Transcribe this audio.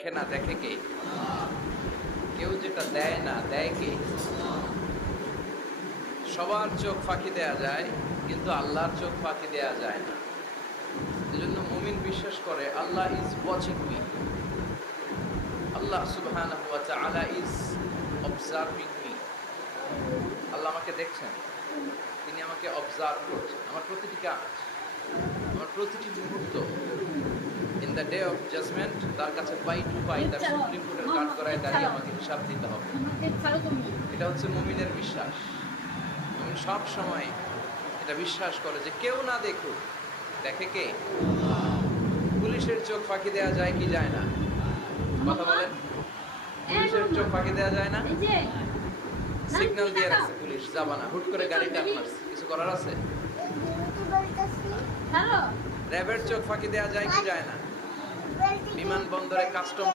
দেখে না দেখে কে? কেউ যেটা দেয় না দেয় কে? সবার চোখ ফাঁকি দেয়া যায়, কিন্তু আল্লাহর চোখ ফাঁকি দেয়া যায় না। এজন্য মুমিন বিশ্বাস করে আল্লাহ ইজ ওয়াচিং মি, আল্লাহ সুবহানাহু ওয়া তাআলা ইজ অবজার্ভিং মি। আল্লাহ আমাকে দেখছেন, তিনি আমাকে অবজার্ভ করছেন, আমার প্রতিটি কাজ, আমার প্রতিটি মুহূর্ত। In the day of judgement তার কাছে পাই টু পাই তার সুপ্রিম কোর্টের কাঠগড়ায় দাঁড়িয়ে আমাকে হিসাব দিতে হবে। এটা হচ্ছে মুমিনের বিশ্বাস। মুমিন সব সময় এটা বিশ্বাস করে যে কেউ না দেখুক, দেখে কে? পুলিশের চোখ ফাঁকি দেওয়া যায় কি যায় না? কথা বলেন। পুলিশের চোখ ফাঁকি দেওয়া যায় না? সিগন্যাল দিয়ে রাখছে পুলিশ, যাবা না, হুট করে গাড়ি টান মারছে, কিছু করার আছে? র্যাবের চোখ ফাঁকি দেওয়া যায় কি যায় না? বিমানবন্দরে কাস্টম